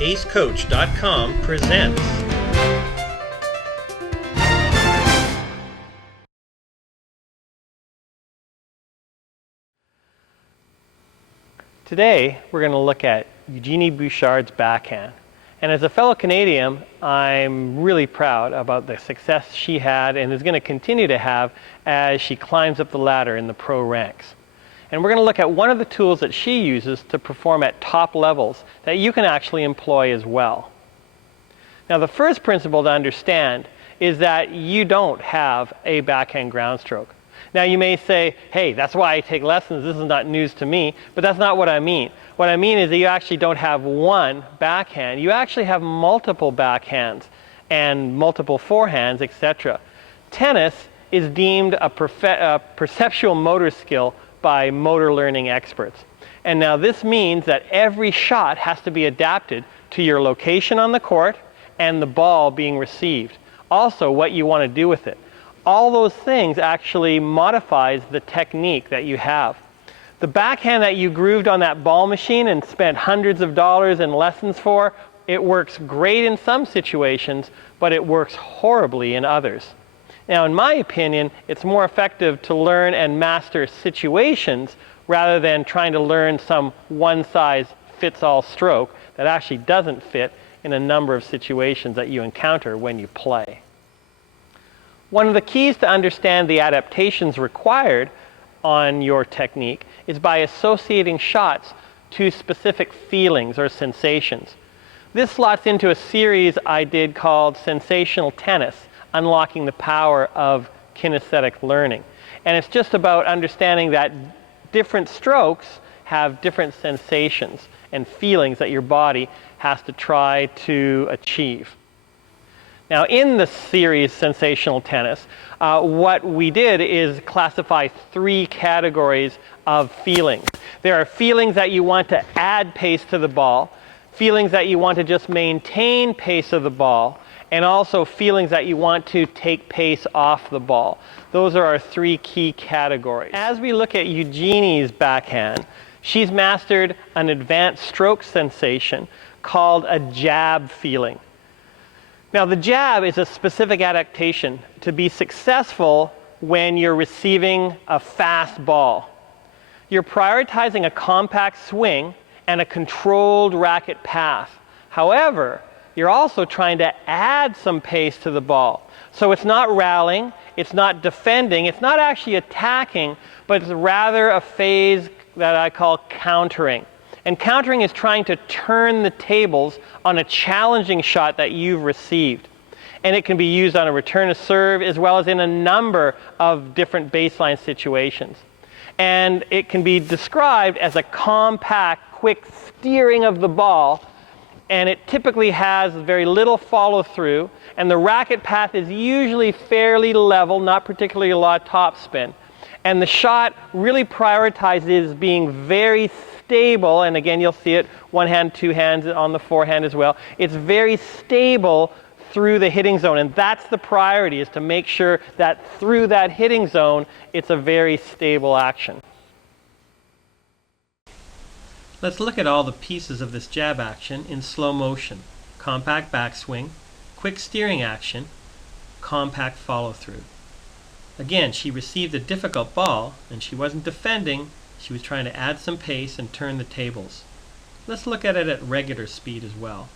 acecoach.com presents Today we're going to look at Eugenie Bouchard's backhand. And as a fellow Canadian, I'm really proud about the success she had and is going to continue to have as she climbs up the ladder in the pro ranks. And we're going to look at one of the tools that she uses to perform at top levels that you can actually employ as well. Now, the first principle to understand is that you don't have a backhand ground stroke. Now, you may say, hey, that's why I take lessons, this is not news to me, but that's not what I mean. What I mean is that you actually don't have one backhand, you actually have multiple backhands and multiple forehands, etc. Tennis is deemed a perceptual motor skill by motor learning experts. And now this means that every shot has to be adapted to your location on the court and the ball being received. Also, what you want to do with it. All those things actually modifies the technique that you have. The backhand that you grooved on that ball machine and spent hundreds of dollars in lessons for, it works great in some situations, but it works horribly in others. Now, in my opinion, it's more effective to learn and master situations rather than trying to learn some one-size-fits-all stroke that actually doesn't fit in a number of situations that you encounter when you play. One of the keys to understand the adaptations required on your technique is by associating shots to specific feelings or sensations. This slots into a series I did called Sensational Tennis, Unlocking the Power of Kinesthetic Learning. And it's just about understanding that different strokes have different sensations and feelings that your body has to try to achieve. Now, in the series Sensational Tennis, what we did is classify three categories of feelings. There are feelings that you want to add pace to the ball, feelings that you want to just maintain pace of the ball, and also feelings that you want to take pace off the ball. Those are our three key categories. As we look at Eugenie's backhand, she's mastered an advanced stroke sensation called a jab feeling. Now, the jab is a specific adaptation to be successful when you're receiving a fast ball. You're prioritizing a compact swing and a controlled racket path. However, you're also trying to add some pace to the ball. So it's not rallying, it's not defending, it's not actually attacking, but it's rather a phase that I call countering. And countering is trying to turn the tables on a challenging shot that you've received. And it can be used on a return to serve as well as in a number of different baseline situations. And it can be described as a compact, quick steering of the ball, and it typically has very little follow-through, and the racket path is usually fairly level, not particularly a lot of topspin. And the shot really prioritizes being very stable, and again you'll see it, one hand, two hands on the forehand as well. It's very stable through the hitting zone, and that's the priority, is to make sure that through that hitting zone, it's a very stable action. Let's look at all the pieces of this jab action in slow motion. Compact backswing, quick steering action, compact follow-through. Again, she received a difficult ball, and she wasn't defending, she was trying to add some pace and turn the tables. Let's look at it at regular speed as well.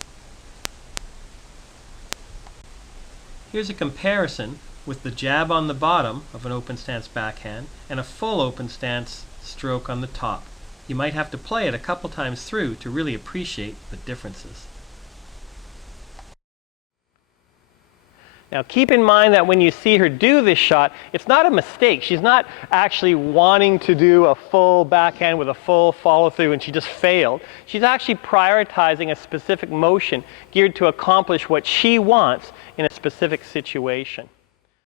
Here's a comparison with the jab on the bottom of an open stance backhand and a full open stance stroke on the top. You might have to play it a couple times through to really appreciate the differences. Now, keep in mind that when you see her do this shot, it's not a mistake. She's not actually wanting to do a full backhand with a full follow-through and she just failed. She's actually prioritizing a specific motion geared to accomplish what she wants in a specific situation.